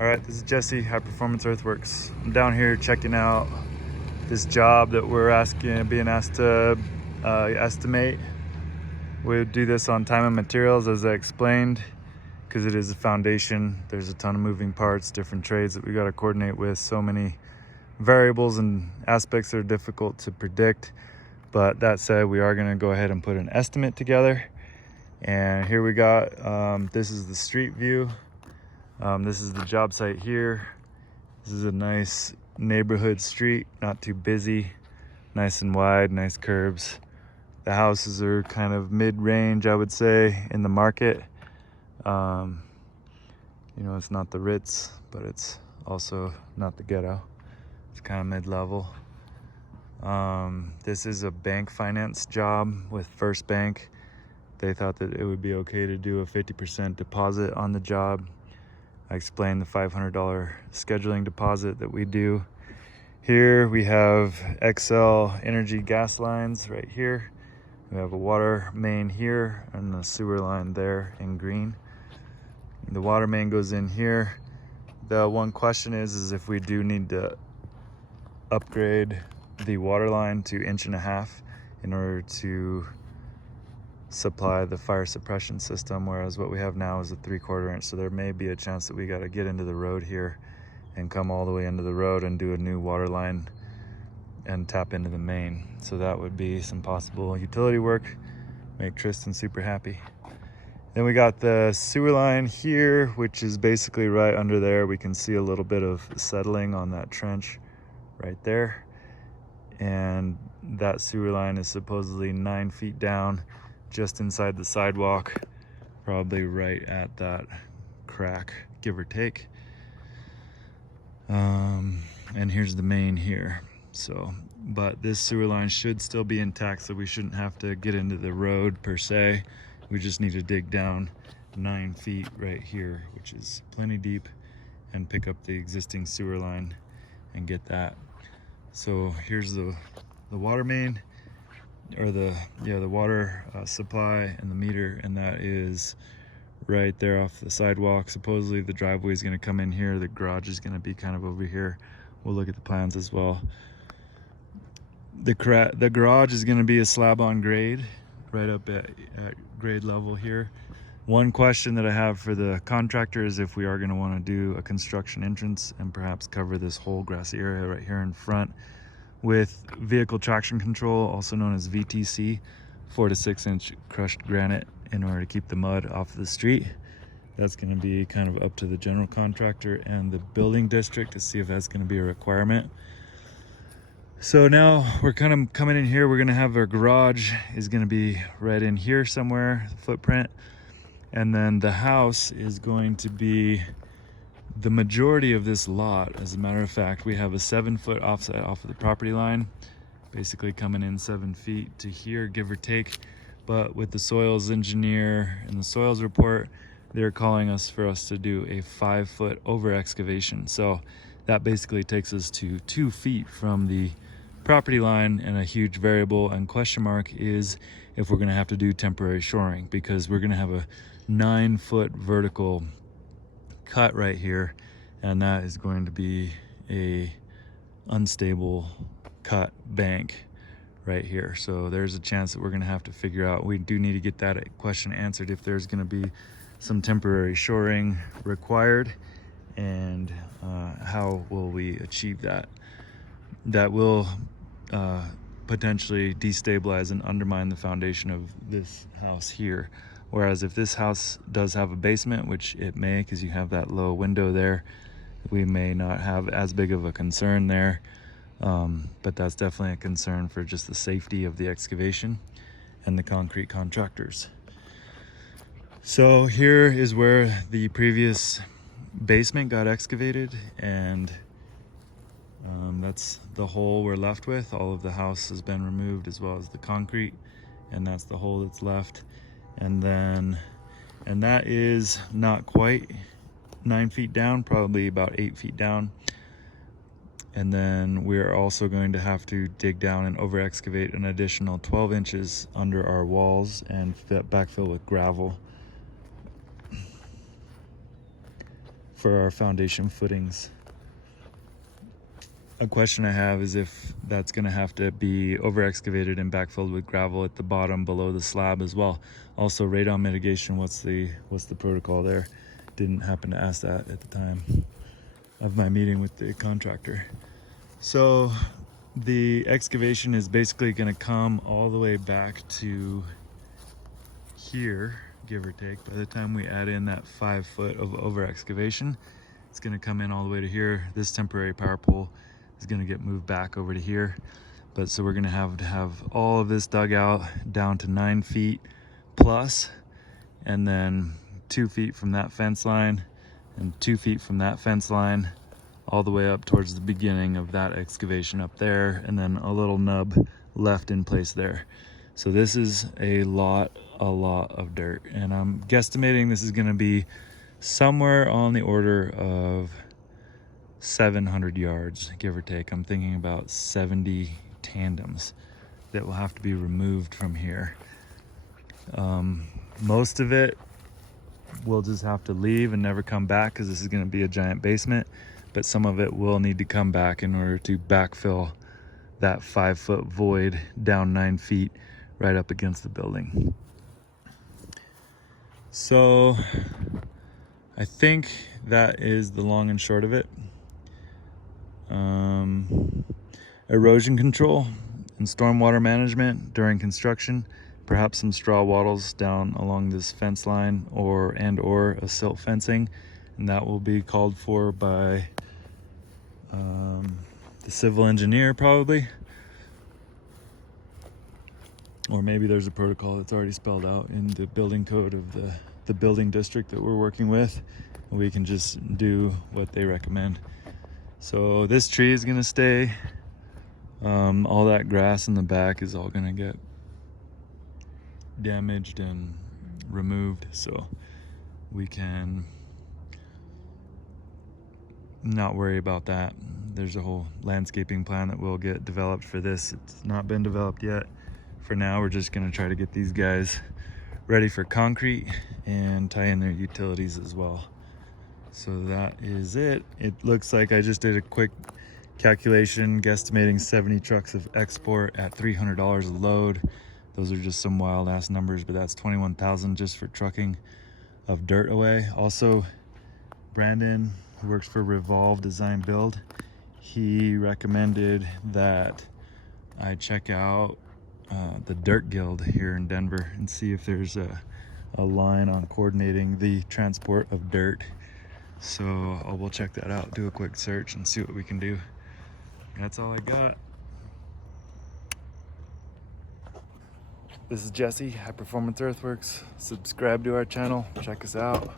All right, this is Jesse, High Performance Earthworks. I'm down here checking out this job that we're being asked to estimate. We do this on time and materials, as I explained, because it is a foundation. There's a ton of moving parts, different trades that we got to coordinate with, so many variables and aspects that are difficult to predict. But that said, we are going to go ahead and put an estimate together. And here we got, this is the street view. This is the job site here. This is a nice neighborhood street, not too busy, nice and wide, nice curbs. The houses are kind of mid-range, I would say, in the market. It's not the Ritz, but it's also not the ghetto. It's kind of mid-level. This is a bank finance job with First Bank. They thought that it would be okay to do a 50% deposit on the job. I explained the $500 scheduling deposit that we do. Here we have XL Energy gas lines right here. We have a water main here and a sewer line there in green. The water main goes in here. The one question is if we do need to upgrade the water line to 1.5 inches in order to supply the fire suppression system, whereas what we have now is a 3/4 inch. So there may be a chance that we got to get into the road here and come all the way into the road and do a new water line and tap into the main. So that would be some possible utility work. Make Tristan super happy. Then we got the sewer line here, which is basically right under there. We can see a little bit of settling on that trench right there. And that sewer line is supposedly 9 feet down, just inside the sidewalk, probably right at that crack, give or take. And here's the main here. But this sewer line should still be intact, so we shouldn't have to get into the road per se. We just need to dig down 9 feet right here, which is plenty deep, and pick up the existing sewer line and get that. So here's the water main, or the water supply and the meter, and that is right there off the sidewalk. Supposedly the driveway is going to come in here. The garage is going to be kind of over here. We'll look at the plans as well. The garage is going to be a slab on grade, right up at grade level here. One question that I have for the contractor is if we are going to want to do a construction entrance and perhaps cover this whole grassy area right here in front with vehicle traction control, also known as VTC, 4 to 6 inch crushed granite, in order to keep the mud off the street. That's going to be kind of up to the general contractor and the building district to see if that's going to be a requirement. So now we're kind of coming in here. We're going to have our garage is going to be right in here somewhere, the footprint. And then the house is going to be the majority of this lot. As a matter of fact, we have a 7-foot offset off of the property line, basically coming in 7 feet to here, give or take. But with the soils engineer and the soils report, they're calling us for us to do a 5-foot over excavation. So that basically takes us to 2 feet from the property line, and a huge variable and question mark is if we're going to have to do temporary shoring, because we're going to have a 9-foot vertical cut right here, and that is going to be a unstable cut bank right here. So there's a chance that we're going to have to figure out, we do need to get that question answered, if there's going to be some temporary shoring required, and how will we achieve that. That will potentially destabilize and undermine the foundation of this house here. Whereas if this house does have a basement, which it may, because you have that low window there, we may not have as big of a concern there. But that's definitely a concern for just the safety of the excavation and the concrete contractors. So here is where the previous basement got excavated, and that's the hole we're left with. All of the house has been removed, as well as the concrete, and that's the hole that's left. And that is not quite 9 feet down, probably about 8 feet down. And then we're also going to have to dig down and over excavate an additional 12 inches under our walls and backfill with gravel for our foundation footings. A question I have is if that's going to have to be over excavated and backfilled with gravel at the bottom below the slab as well. Also, radon mitigation, what's the protocol there? Didn't happen to ask that at the time of my meeting with the contractor. So the excavation is basically going to come all the way back to here, give or take. By the time we add in that 5 foot of over excavation, it's going to come in all the way to here. This temporary power pole is going to get moved back over to here. But so we're going to have all of this dug out down to 9 feet plus, and then 2 feet from that fence line and 2 feet from that fence line all the way up towards the beginning of that excavation up there, and then a little nub left in place there. So this is a lot of dirt, and I'm guesstimating this is going to be somewhere on the order of 700 yards, give or take. I'm thinking about 70 tandems that will have to be removed from here. Most of it we'll just have to leave and never come back because this is going to be a giant basement, but some of it will need to come back in order to backfill that 5 foot void down 9 feet right up against the building. So I think that is the long and short of it. Erosion control and stormwater management during construction, perhaps some straw wattles down along this fence line or a silt fencing, and that will be called for by the civil engineer probably, or maybe there's a protocol that's already spelled out in the building code of the building district that we're working with, and we can just do what they recommend. So this tree is going to stay. All that grass in the back is all going to get damaged and removed, so we can not worry about that. There's a whole landscaping plan that will get developed for this. It's not been developed yet. For now, we're just going to try to get these guys ready for concrete and tie in their utilities as well. So that is it. It looks like I just did a quick calculation guesstimating 70 trucks of export at $300 a load. Those are just some wild ass numbers, but that's $21,000 just for trucking of dirt away. Also, Brandon, who works for Revolve Design Build, he recommended that I check out the Dirt Guild here in Denver and see if there's a line on coordinating the transport of dirt. So we'll check that out, do a quick search and see what we can do. That's all I got. This is Jesse, High Performance Earthworks. Subscribe to our channel, check us out.